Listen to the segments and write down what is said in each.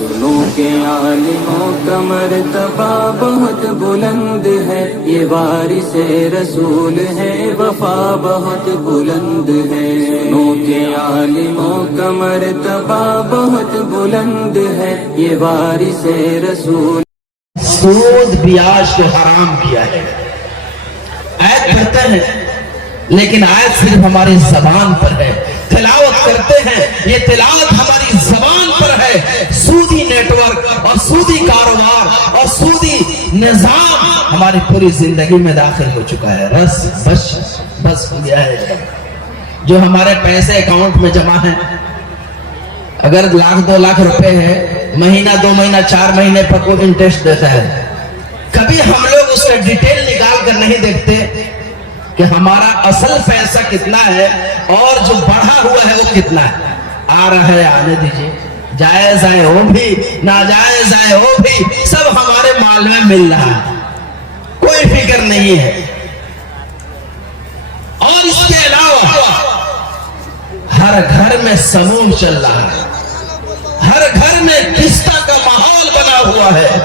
سنو کہ عالموں کا مرتبہ بہت بلند ہے، یہ وارث رسول ہے، وفا بہت بلند ہے۔ سنو کہ عالموں کا مرتبہ بہت بلند ہے، یہ وارث رسول۔ سود بیاج کو حرام کیا ہے۔ آیت پڑھتے ہیں لیکن آیت صرف ہماری زبان پر ہے، تلاوت کرتے ہیں یہ تلاوت ہماری زبان پر ہے۔ سودی نیٹ ورک اور سودی کاروبار اور سودی نظام ہماری پوری زندگی میں داخل ہو چکا ہے۔ بس ہو گیا ہے۔ جو ہمارے پیسے اکاؤنٹ میں جمع ہیں، اگر 1,00,000-2,00,000 روپے ہے، مہینہ 2 مہینہ 4 مہینے پر کوئی انٹرسٹ دیتا ہے، کبھی ہم لوگ اس کا ڈیٹیل نکال کر نہیں دیکھتے کہ ہمارا اصل پیسہ کتنا ہے اور جو بڑھا ہوا ہے وہ کتنا ہے۔ آ رہا ہے آنے دیجئے، جائز آئے وہ بھی، ناجائز آئے وہ بھی، سب ہمارے مال میں مل رہا ہے، کوئی فکر نہیں ہے۔ اور اس کے علاوہ ہر گھر میں سموم چل رہا ہے، ہر گھر میں قسط کا ماحول بنا ہوا ہے۔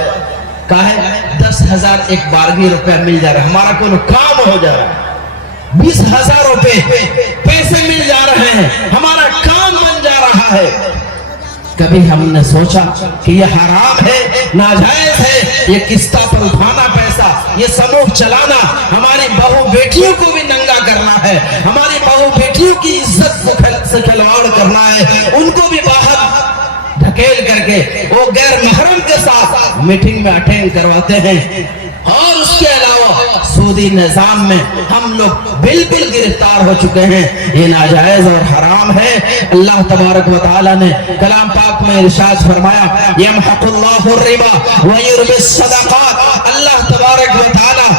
کہے 10,000 ایک بارگی روپے مل جا رہا ہے، ہمارا کوئی کام ہو جا رہا ہے، 20,000 روپے پیسے مل جا رہے ہیں، ہمارا کام بن جا رہا ہے۔ کبھی ہم نے سوچا کہ یہ حرام ہے، ناجائز ہے، یہ قسط پر اٹھانا پیسہ، یہ سموہ چلانا، ہماری بہو بیٹیوں کو بھی ننگا کرنا ہے، ہماری بہو بیٹیوں کی عزت سے کھلواڑ کرنا ہے، ان کو بھی باہر دھکیل کر کے وہ غیر محرم کے ساتھ میٹنگ میں اٹینڈ کرواتے ہیں۔ اور اس کے علاوہ سودی نظام میں ہم لوگ بالکل گرفتار ہو چکے ہیں، یہ ناجائز اور حرام ہے۔ اللہ تبارک و تعالی نے کلام پاک میں ارشاد فرمایا، یمحق اللہ الربا ویربی الصدقات، اللہ تبارک و تعالی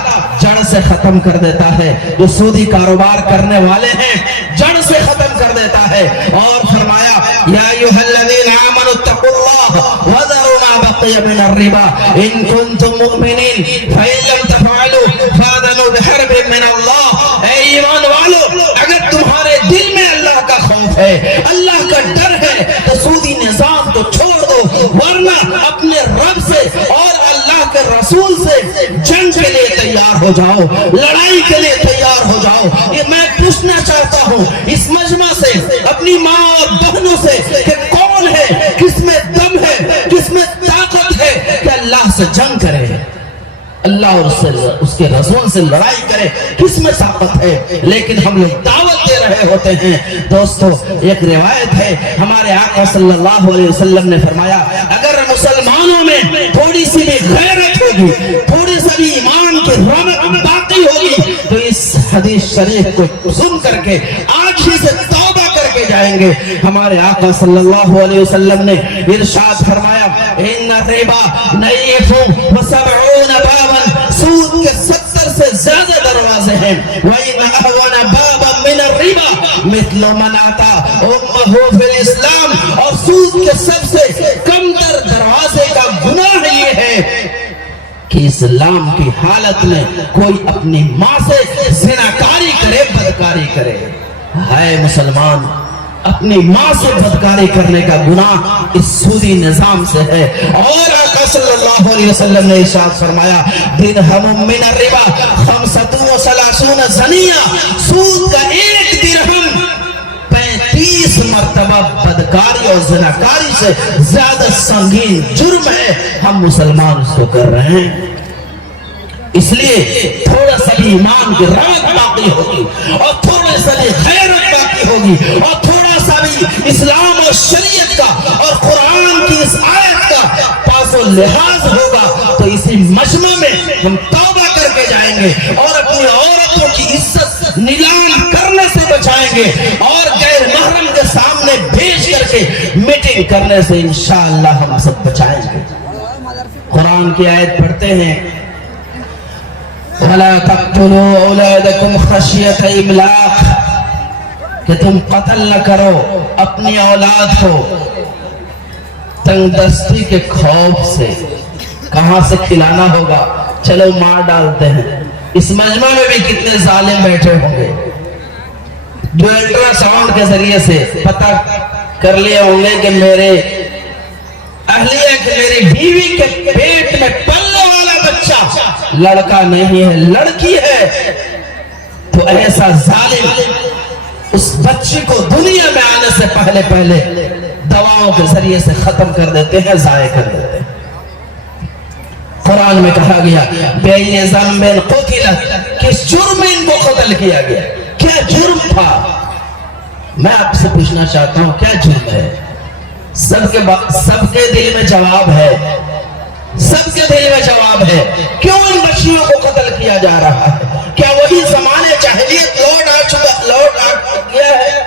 جڑ سے ختم کر دیتا ہے، جو سودی کاروبار کرنے والے ہیں جڑ سے ختم کر دیتا ہے۔ اور فرمایا، یا ایھا الذین آمنوا اتقوا اللہ وذروا ما بقی من الربا ان کنتم مؤمنین فَإِن لَمْ تَفْعَلُوا فَأَذَنُوا بِحَرْبٍ مِّنَ اللَّهِ۔ اے ایمان والو، اگر تمہارے دل میں اللہ کا خوف ہے، اللہ کا ڈر ہے، تو سودی نظام کو چھوڑ دو، ورنہ اپنے رب سے اور اللہ کے رسول سے جنگ کے لیے تیار ہو جاؤ، لڑائی کے لیے تیار ہو جاؤ۔ یہ میں پوچھنا چاہتا ہوں اس مجمع سے، اپنی ماں اور بہنوں سے، کہ کون ہے، کس میں دم ہے، کس میں طاقت ہے کہ اللہ سے جنگ کرے، اللہ اور اس کے رسول سے لڑائی کرے، کس میں طاقت ہے؟ لیکن ہم لوگ دعوت دے رہے ہوتے ہیں۔ دوستو، ایک روایت ہے، ہمارے آقا صلی اللہ علیہ وسلم نے فرمایا، اگر مسلمانوں میں تھوڑی سی بھی غیرت ہوگی، تھوڑی سی بھی ایمان کی رونق باقی ہوگی، تو اس حدیث شریف کو سن کر کے آج ہی سے توبہ کر کے جائیں گے۔ ہمارے آقا صلی اللہ علیہ وسلم نے ارشاد فرمایا، ان الربا نیف و70 بابا، سود کے 70 سے زیادہ دروازے ہیں۔ وَإِنَّ أَهْوَنَ بَابًا مِّنَ الرِّبَا مِثْلُ مَنْ أَتَىٰ أُمَّهُ فِي الْإِسْلَامِ، اور سود کے سب سے کم تر دروازے کا گناہ یہ ہے کہ اسلام کی حالت میں کوئی اپنی ماں سے زناکاری کرے، بدکاری کرے۔ ہے مسلمان، اپنی ماں سے بدکاری کرنے کا گناہ اس سودی نظام سے ہے۔ اور آقا صلی اللہ علیہ وسلم نے ارشاد فرمایا، درہم من الربا 35 زنیہ، سود کا ایک درہم 35 مرتبہ بدکاری اور زناکاری سے زیادہ سنگین جرم ہے۔ ہم مسلمان اس کو کر رہے ہیں۔ اس لیے تھوڑا سا بھی ایمان کی رونق باقی ہوگی، اور تھوڑا سا بھی غیرت باقی ہوگی، اور تھوڑا سا بھی اسلام اور شریعت کا اور قرآن کی اس آیت کا پاس و لحاظ ہوگا، تو اسی مجمع میں ہم توبہ کر کے جائیں گے اور اپنی عورتوں کی عزت نیلام کرنے سے بچائیں گے، اور غیر محرم کے سامنے بھیج کر کے میٹنگ کرنے سے انشاءاللہ ہم سب بچائیں گے۔ قرآن کی آیت پڑھتے ہیں، وَلَا تَقْتُلُوا أَوْلَادَكُمْ خَشْيَةَ إِمْلَاقٍ، کہ تم قتل نہ کرو اپنی اولاد کو تنگ دستی کے خوف سے۔ کہاں سے کھلانا ہوگا، چلو مار ڈالتے ہیں۔ اس مجمع میں بھی کتنے ظالم بیٹھے ہوں گے جو الٹرا ساؤنڈ کے ذریعے سے پتہ کر لیے ہوں گے کہ میرے اہلیہ دیکھ میری بیوی کے پیٹ میں پلنے والا بچہ لڑکا نہیں ہے لڑکی ہے، تو ایسا ظالم اس بچی کو دنیا میں آنے سے پہلے دواؤں کے ذریعے سے ختم کر دیتے ہیں، ضائع کر دیتے ہیں۔ قرآن میں کہا گیا بِأَيِّ ذَنبٍ قُتِلَتْ، کس جرم میں ان کو قتل کیا گیا، کیا جرم تھا؟ میں آپ سے پوچھنا چاہتا ہوں کیا جرم ہے؟ سب کے دل میں جواب ہے، سب کے دل میں جواب ہے۔ کیوں ان بچیوں کو قتل کیا جا رہا ہے؟ کیا وہی زمانے جاہلیت لوٹ آ گیا ہے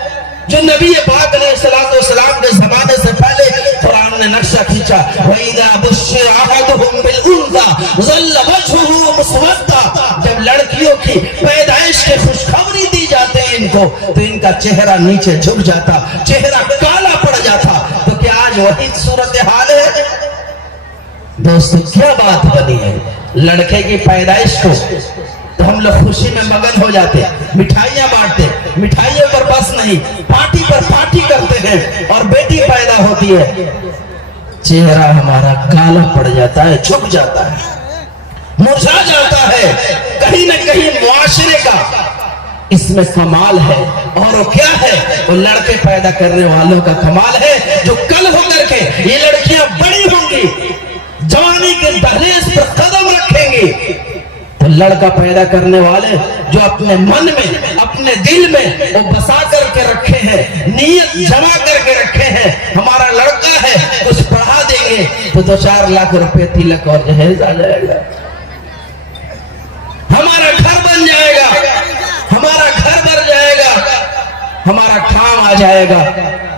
جو نبی پاک علیہ السلام کے زمانے سے پہلے قرآن نے نقشہ کھینچا؟ وَإِذَا بُشِّرَ أَحَدُهُم بِالْأُنثىٰ ظَلَّ وَجْهُهُ مُسْوَدًّا، جب لڑکیوں کی پیدائش کی خوشخبری دی جاتے ہیں ان کو، تو ان کا چہرہ نیچے جھک جاتا، چہرہ کالا پڑ جاتا۔ تو کیا آج وہی صورتحال ہے؟ دوستو کیا بات بنی ہے، لڑکے کی پیدائش کو تو ہم لوگ خوشی میں مگن ہو جاتے، مٹھائیاں بانٹتے، مٹھائیوں پر بس نہیں، پارٹی پر پارٹی کرتے ہیں، اور بیٹی پیدا ہوتی ہے، چہرہ ہمارا کالا پڑ جاتا ہے، جھک جاتا ہے، مرجھا جاتا ہے۔ کہیں نہ کہیں معاشرے کا اس میں کمال ہے، اور وہ کیا ہے؟ وہ لڑکے پیدا کرنے والوں کا کمال ہے، جو کل ہو کر کے یہ لڑکیاں بڑی ہوں گی، جوانی کے دہلیز پر قدم رکھیں گی، تو لڑکا پیدا کرنے والے جو اپنے من میں اپنے دل میں وہ بسا کر کے رکھے ہیں، نیت جمع کر کے رکھے ہیں، ہمارا لڑکا ہے کچھ پڑھا دیں گے تو 2-4 لاکھ روپے تلک اور جہیز آ جائے گا، ہمارا گھر بن جائے گا، ہمارا گھر بن جائے گا، ہمارا کام آ جائے گا۔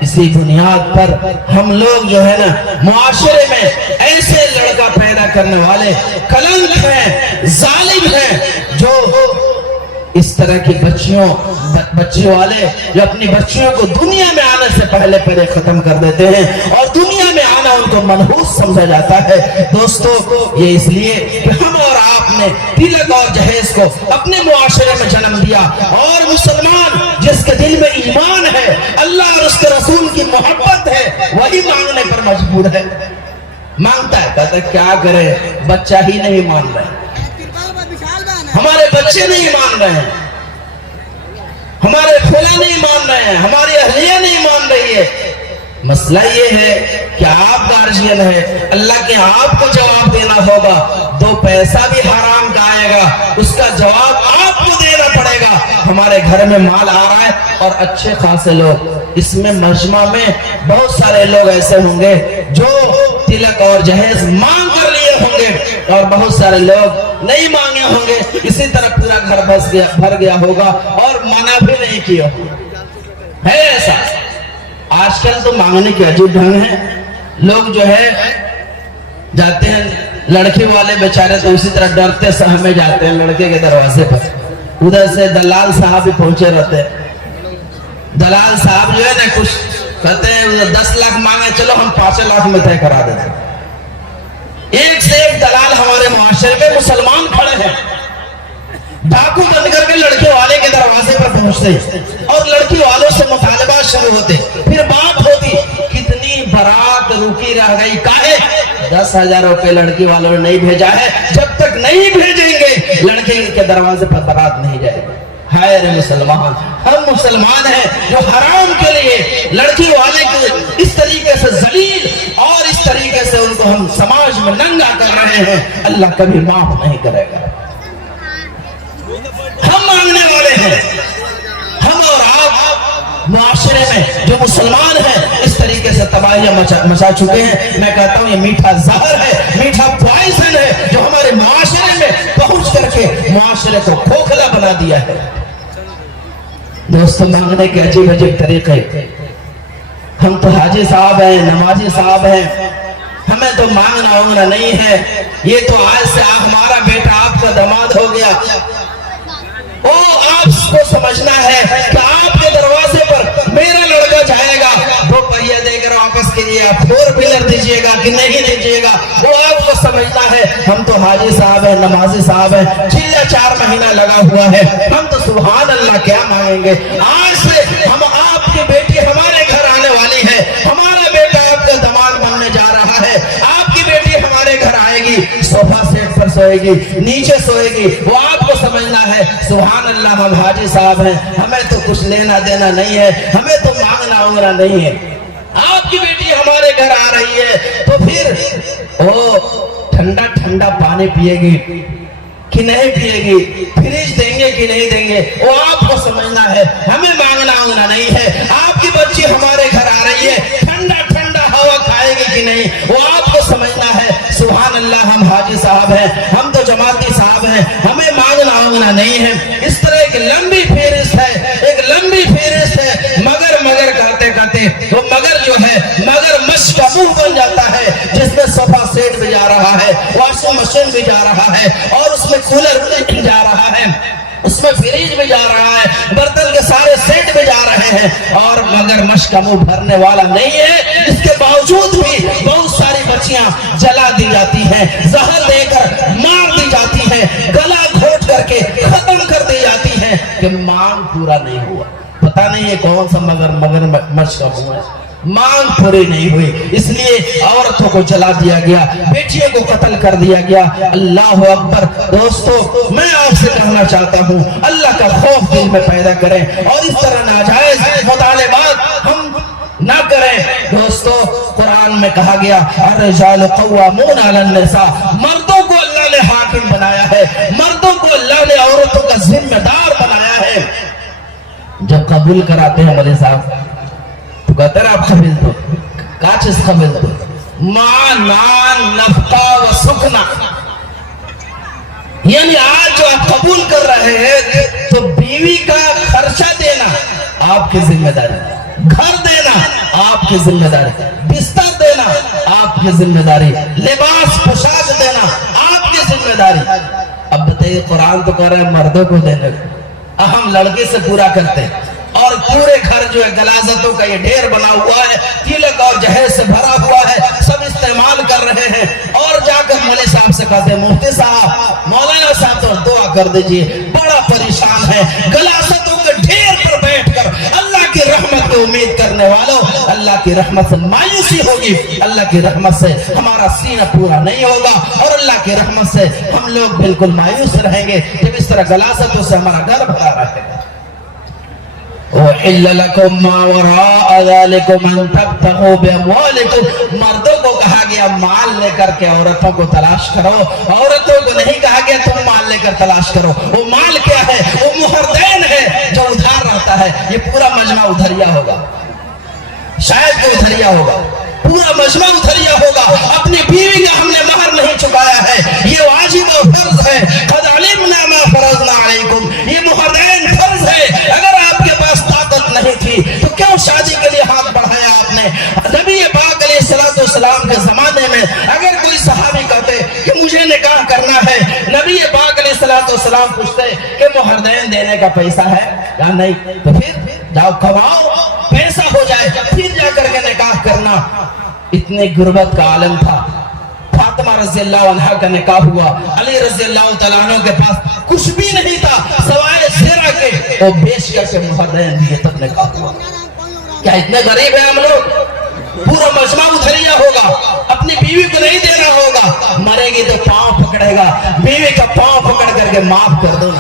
اسی بنیاد پر ہم لوگ جو ہے نا معاشرے میں ایسے لڑکا پیدا کرنے والے کلنک ہیں، ظالم ہیں، جو اس طرح کی بچیوں والے جو اپنی بچیوں کو دنیا میں آنے سے پہلے ختم کر دیتے ہیں، اور دنیا میں آنا ان کو منحوس سمجھا جاتا ہے۔ دوستو یہ اس لیے کہ ہم اور آپ نے تلک اور جہیز کو اپنے معاشرے میں جنم دیا، اور مسلمان جس کے دل میں ایمان ہے، اللہ اور اس کے رسول کی محبت ہے، وہی مانگنے پر مجبور ہے۔ مانگتا ہے، کہتا ہے کیا کرے، بچہ ہی نہیں مان رہے، ہمارے بچے نہیں مان رہے ہیں، ہمارے پھولا نہیں مان رہے ہیں، ہماری اہلیہ نہیں مان رہی ہے۔ مسئلہ یہ ہے کہ آپ گارجین ہے، اللہ کے آپ کو جواب دینا ہوگا، 2 پیسہ بھی حرام کا آئے گا، اس کا جواب آپ کو دینا پڑے گا۔ ہمارے گھر میں مال آ رہا ہے اور اچھے خاصے لوگ، اس میں مجمع میں بہت سارے لوگ ایسے ہوں گے جو تلک اور جہیز مانگ کر لیے ہوں گے، اور بہت سارے لوگ نہیں مانگے ہوں گے، اسی طرح پورا گھر بھر گیا ہوگا اور منع بھی نہیں کیا ہے۔ ایسا آج کل تو مانگنے کے عجیب ڈھنگ ہیں، لوگ جو ہے جاتے ہیں، لڑکی والے بیچارے تو اسی طرح ڈرتے سہمے جاتے ہیں لڑکے کے دروازے پر، ادھر سے دلال صاحب بھی پہنچے رہتے ہیں، دلال صاحب جو ہے نا کچھ کہتے ہیں 10 لاکھ مانگے، چلو ہم 5 لاکھ میں طے کرا دیتے ہیں۔ ایک سے ایک دلال ہمارے معاشرے میں مسلمان کھڑے ہیں، ڈاکو بن کر کے لڑکے والے کے دروازے پر پہنچتے اور لڑکی والوں سے مطالبات شروع ہوتے، پھر بات ہوتی کتنی برات رکی رہ گئی، کاہے 10,000 روپے لڑکی والوں نے نہیں بھیجا ہے، جب تک نہیں بھیجیں گے لڑکے کے دروازے پر برات نہیں جائے گی۔ ہائے رے مسلمان، ہم مسلمان ہیں جو حرام کے لیے لڑکی والے کو اس طریقے سے ذلیل اور اس طریقے سے ان کو ہم سماج میں ننگا کر رہے ہیں، اللہ کبھی معاف نہیں کرے گا۔ ہم مانگنے والے ہیں، ہم اور آپ معاشرے میں جو مسلمان ہیں اس طریقے سے تباہیاں مچا چکے ہیں۔ میں کہتا ہوں یہ میٹھا زہر ہے، میٹھا پوائزن ہے جو ہمارے معاشرے میں پہنچ کر کے معاشرے کو کھوکھلا بنا دیا ہے۔ دوستو مانگنے کے عجیب عجیب طریقے، ہم تو حاجی صاحب ہیں، نمازی صاحب ہیں، ہمیں تو مانگنا نہیں ہے، یہ تو آج سے ہمارا بیٹا آپ کا داماد ہو گیا، آپ کو سمجھنا ہے کہ آپ کے دروازے پر میرا لڑکا جائے گا، 2 پہیہ دے کر واپس کیجیے گا، 4 ویلر دیجیے گا کہ نہیں دیجیے گا، وہ آپ کو سمجھنا ہے۔ ہم تو حاجی صاحب ہیں، نمازی صاحب ہیں، چلہ 4 مہینہ لگا ہوا ہے، ہم تو سبحان اللہ کیا مانگیں گے۔ آج سے ہم آپ کی بیٹی ہمارے گھر آنے والی ہے، ہمارا بیٹا آپ کا داماد بننے جا رہا ہے، آپ کی گی صوفہ سیٹ پر سوئے گی, نیچے سوئے گی, وہ آپ کو سمجھنا ہے سبحان اللہ ہم حاجی صاحب ہیں, ہمیں تو کچھ لینا دینا نہیں ہے, ہمیں تو مانگنا وانگنا نہیں ہے. آپ کی بیٹی ہمارے گھر آ رہی ہے تو پھر وہ ٹھنڈا ٹھنڈا پانی پیے گی کہ نہیں پیے گی, فریج دیں گے کہ نہیں دیں گے, وہ آپ کو سمجھنا ہے, ہمیں مانگنا وانگنا نہیں ہے. آپ کی بچی ہمارے گھر آ رہی ہے, ٹھنڈا ٹھنڈا ہوا کھائے گی کہ نہیں, وہ آپ کو سمجھنا ہے سبحان اللہ ہم حاجی صاحب ہیں, ہم تو جماعتی صاحب ہیں, ہمیں مانگنا وانگنا نہیں ہے. اس طرح ایک لمبی فہرست ہے, ایک لمبی فہرست ہے. مگر کرتے کرتے وہ مگر جو ہے مگر مشق کا منہ بن جاتا ہے, جس میں صوفہ سیٹ بھی جا رہا ہے, واشنگ مشین بھی جا رہا ہے, اور اس میں کولر بھی جا رہا ہے, اس میں فریج بھی جا رہا ہے, برتن کے سارے سیٹ بھی جا رہے ہیں, اور مگر مشق کا منہ بھرنے والا نہیں ہے. اس کے باوجود بھی بہت ساری بچیاں جلا دی جاتی ہیں, زہر دے کر مار دی جاتی ہیں, گلا گھونٹ کر کے ختم کر دی جاتی ہیں کہ مانگ پورا نہیں ہوا. پتہ نہیں یہ کون سا مگر مشق کا منہ ہے, مانگ پوری نہیں ہوئی, اس لیے عورتوں کو جلا دیا گیا, بیٹیوں کو قتل کر دیا گیا. اللہ اکبر. دوستو میں آپ سے کہنا چاہتا ہوں اللہ کا خوف دل میں پیدا کریں, اور اس طرح ناجائز مطالبات ہم نہ کریں. دوستو قرآن میں کہا گیا الرجال قوامون علی النساء, مردوں کو اللہ نے حاکم بنایا ہے, مردوں کو اللہ نے عورتوں کا ذمہ دار بنایا ہے. جب قبول کراتے ہیں مولوی صاحب تو کہتے ہیں آپ قبول دو, کیا چیز قبول دو؟ ماں نان نفقہ و سکنا, یعنی آج جو آپ قبول کر رہے ہیں تو بیوی کا خرچہ دینا آپ کی ذمہ داری, گھر دینا آپ کی ذمہ داری, بستر دینا آپ کی ذمہ داری, لباس پوشاک دینا آپ کی ذمہ داری. اب بتائیے قرآن تو کہہ رہے ہیں مردوں کو دینے, ہم لڑکے سے پورا کرتے, اور پورے گھر جو ہے غلاظتوں کا یہ ڈھیر بنا ہوا ہے, تلک اور جہیز سے بھرا ہوا ہے, سب استعمال کر رہے ہیں, اور جا کر مولوی صاحب سے کہتے ہیں مفتی صاحب مولانا صاحب تو دعا کر دیجئے, بڑا پریشان ہے. غلاظتوں کے ڈھیر پر بیٹھ کر اللہ کی رحمت کو امید کرنے والوں, اللہ کی رحمت سے مایوسی ہوگی, اللہ کی رحمت سے ہمارا سینہ پورا نہیں ہوگا, اور اللہ کی رحمت سے ہم لوگ بالکل مایوس رہیں گے جب اس طرح غلاظتوں سے ہمارا گھر بھرا رہے گا. وَحِلَّ لَكُمْ مَا وَرَاءَ ذَلِكُمْ أَن تَبْتَغُوا بِأَمْوَالِكُمْ, مردوں کو کہا گیا مال لے کر کے عورتوں کو تلاش کرو, عورتوں کو نہیں کہا گیا تم مال لے کر تلاش کرو. وہ مال کیا ہے؟ وہ مہردین ہے جو ادھار رہتا ہے. یہ پورا مجمع ادھریا ہوگا, شاید وہ ادھریا ہوگا, پورا مجمع ادھریا ہوگا. اپنی بیوی کا ہم نے مہر نہیں چکایا ہے, یہ واجب و فرض ہے. قد علمنا ما فرضنا علیکم, یہ مہردین فرض ہے. اگر آپ کے پاس طاقت نہیں تھی تو کیوں شادی کے لیے ہاتھ بڑھایا آپ نے؟ نبی پاک علیہ السلام کے زمانے میں اگر کوئی صحابی کہتے کہ مجھے نکاح کرنا ہے, نبی پاک علیہ السلام پوچھتے کہ مہردین دینے کا پیسہ ہے یا نہیں, تو پھر جاؤ کماؤ, پیسہ ہو جائے پھر جا کر کے نکاح کرنا. اتنے غربت کا عالم تھا. فاطمہ رضی اللہ عنہ کا نکاح ہوا, علی رضی اللہ تعالیٰ عنہ کے پاس کچھ بھی نہیں تھا سوائے زیرہ کے, وہ بیچ کر کے مہردین دیے تب نکاح ہوا. کیا اتنے غریب ہیں ہم لوگ؟ پورا مجمع ادھریا ہوگا, اپنی بیوی کو نہیں دینا ہوگا, مرے گی تو پاؤں پکڑے گا, بیوی کا پاؤں پکڑ کر کے معاف کر دو.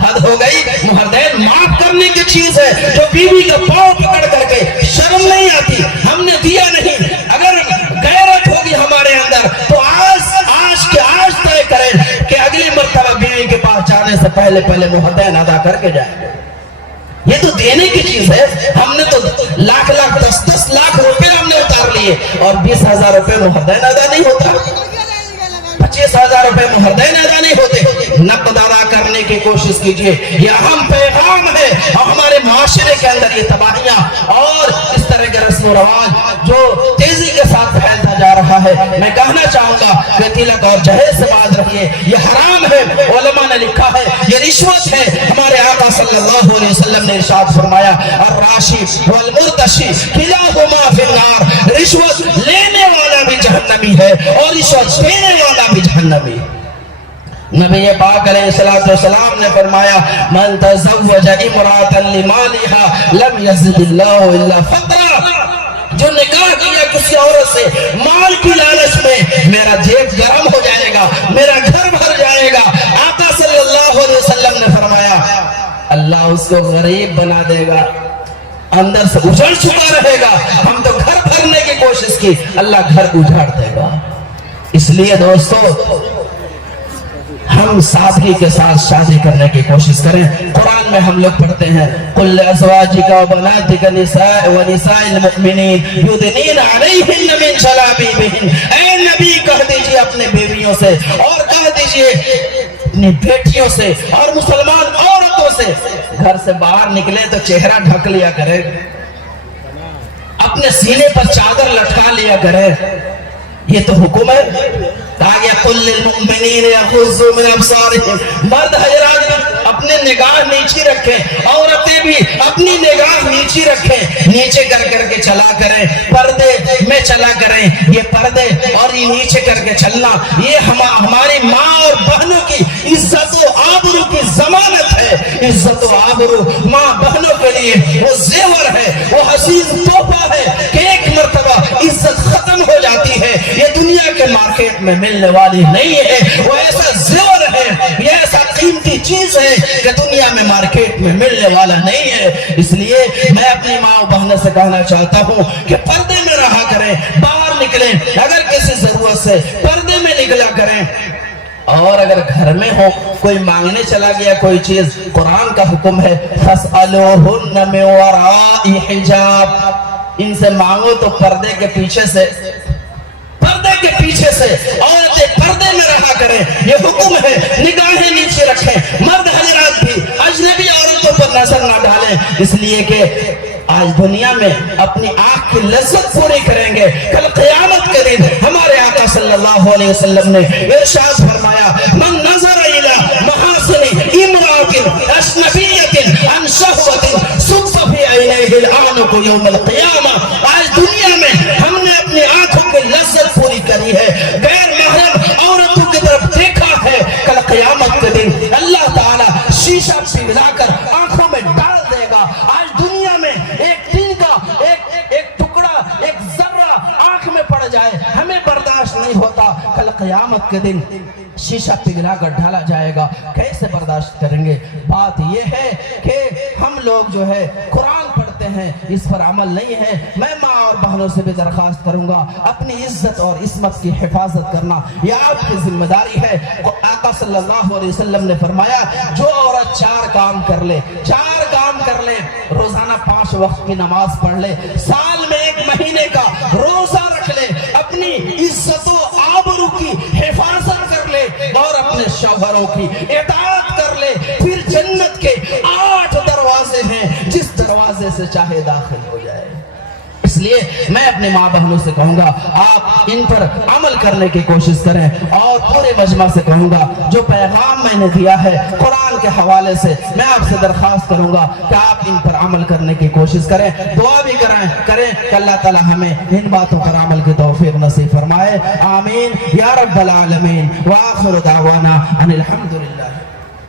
حد ہو گئی. مہردین معاف کرنے کی چیز ہے, جو بیوی کا پاؤں پکڑ کر کے شرم نہیں آتی, ہم نے دیا نہیں. اگر غیرت ہوگی ہمارے اندر تو آج طے کریں کہ اگلی مرتبہ بیوی کے پاس جانے سے پہلے مہردین ادا کر کے جائیں. یہ تو دینے کی چیز ہے. ہم نے تو لاکھ 10 لاکھ روپے ہم نے اتار لیے, اور 20,000 روپے مہردین ادا نہیں ہوتا, 25,000 روپے مہردین ادا نہیں ہوتے. نقد ادا کرنے کی کوشش کیجئے. یہ اہم پیغام ہے. ہمارے معاشرے کے اندر یہ تباہیاں اور اس طرح کے رسم و رواج جو تیزی کے ساتھ پھیلتا جا رہا ہے, میں کہنا چاہوں گا کہ تلک اور جہیز سے باز رہیے. یہ حرام ہے, علماء نے لکھا ہے یہ رشوت ہے. ہمارے آقا صلی اللہ علیہ وسلم نے ارشاد فرمایا الراشی والمرتشی کلاہما فی النار, رشوت لینے والا بھی جہنمی ہے اور رشوت دینے والا بھی جہنمی. نبی پاک علیہ السلام نے فرمایا من تزوج امرأة لمالها لم يزد اللہ الا فقرا, جو نکاح کیا کسی عورت سے مال کی لالچ میں, میرا جیب گرم ہو جائے گا, اندر سے اجڑ چکا رہے گا. ہم تو گھر بھرنے کی کوشش کی, اللہ گھر اجاڑ دے گا. اس لیے دوستو ہم سادگی کے ساتھ شادی کرنے کی کوشش کریں. قرآن میں ہم لوگ پڑھتے ہیں قُلْ لِأَزْوَاجِكَ وَبَنَاتِكَ وَنِسَاءِ الْمُؤْمِنِينَ يُدْنِينَ عَلَيْهِنَّ مِنْ جَلَابِيبِهِنَّ. اے نبی کہہ دیجئے اپنے بیویوں سے اور کہہ دیجئے اپنی بیٹیوں سے اور مسلمان عورتوں سے, گھر سے باہر نکلے تو چہرہ ڈھک لیا کرے, اپنے سینے پر چادر لٹکا لیا کرے. یہ تو حکم ہے. کہا گیا قُلْ لِلْمُؤْمِنِينَ يَغُضُّوا مِنْ أَبْصَارِهِمْ. مرد حضرات اپنے نگاہ نیچی رکھیں, عورتیں بھی اپنی نگاہ نیچی رکھیں, نیچے کر کر کے چلا کریں, پردے میں چلا کریں. یہ پردے اور یہ نیچے کر کے چلنا یہ ہماری ماں اور بہنوں کی عزت و آبرو کی ضمانت ہے. عزت و آبرو ماں بہنوں کے لیے وہ زیور ہے, وہ حسین تحفہ ہے کہ ایک مرتبہ عزت ختم ہو جاتی ہے. یہ دنیا کے مارکیٹ میں ملنے والی نہیں ہے. وہ ایسا زیور ہے, یہ ایسا قیمتی چیز ہے کہ دنیا میں مارکیٹ میں ملنے والا نہیں ہے. اس لیے میں اپنی ماں و بہنوں سے کہنا چاہتا ہوں کہ پردے میں رہا کریں, باہر نکلیں اگر کسی ضرورت سے پردے میں نکلا کریں. اور اگر گھر میں ہو کوئی مانگنے چلا گیا کوئی چیز, قرآن کا حکم ہے فَاسْأَلُوهُنَّ مِنْ وَرَاءِ حِجَابٍ. ان سے مانگو تو پردے کے پیچھے سے, پردے کے پیچھے سے. عورتیں پردے میں رہا کریں, یہ حکم ہے. نگاہیں نیچے رکھیں, مرد حضرات بھی اجنبی عورتوں پر نظر نہ ڈالیں, اس لیے کہ آج دنیا میں اپنی آنکھ کی لذت پوری کریں گے, کل قیامت کے دن ہمارے آقا صلی اللہ علیہ وسلم نے ارشاد فرمایا من نظر الى محاسن امرأة اجنبیۃ عن شہوۃ صب فی عینیہ العنق یوم القیامہ. آج دنیا میں ہم نے اپنی آنکھوں کی لذت پوری کری ہے, غیر محرم عورتوں کی طرف دیکھا ہے. کل قیامت کے دن اللہ تعالی شیشہ پگھلا کر آنکھوں میں ڈال دے گا. آج دنیا میں ایک دن کا ایک ٹکڑا, ایک ذرہ آنکھ میں پڑ جائے ہمیں برداشت نہیں ہوتا. کل قیامت کے دن شیشہ پگھلا کر ڈالا جائے گا, کیسے برداشت کریں گے؟ بات یہ ہے کہ ہم لوگ جو ہے قرآن پڑھتے ہیں, اس پر عمل نہیں ہے. میں ماں اور بہنوں سے بھی درخواست کروں گا اپنی عزت اور عصمت کی حفاظت کرنا یہ آپ کی ذمہ داری ہے. آقا صلی اللہ علیہ وسلم نے فرمایا جو عورت 4 کام کر لے, 4 کام کر لے, روزانہ 5 وقت کی نماز پڑھ لے, سال میں 1 مہینے کا روزہ رکھ لے, اپنی عزت و آبرو کی حفاظت کر لے اور اپنے شوہروں کی اطاعت کر لے, پھر جنت کے 8 دروازے ہیں, جس دروازے سے چاہے داخل ہو جائے. اس لیے میں اپنے ماں بہنوں سے کہوں گا آپ ان پر عمل کرنے کی کوشش کریں, اور پورے مجمع سے کہوں گا جو پیغام میں نے دیا ہے قرآن کے حوالے سے میں آپ سے درخواست کروں گا کہ آپ ان پر عمل کرنے کی کوشش کریں, دعا بھی کریں کہ اللہ تعالی ہمیں ان باتوں پر عمل کی توفیق نصیب فرمائے. آمین یا رب العالمین. وآخر دعوانا ان الحمدللہ.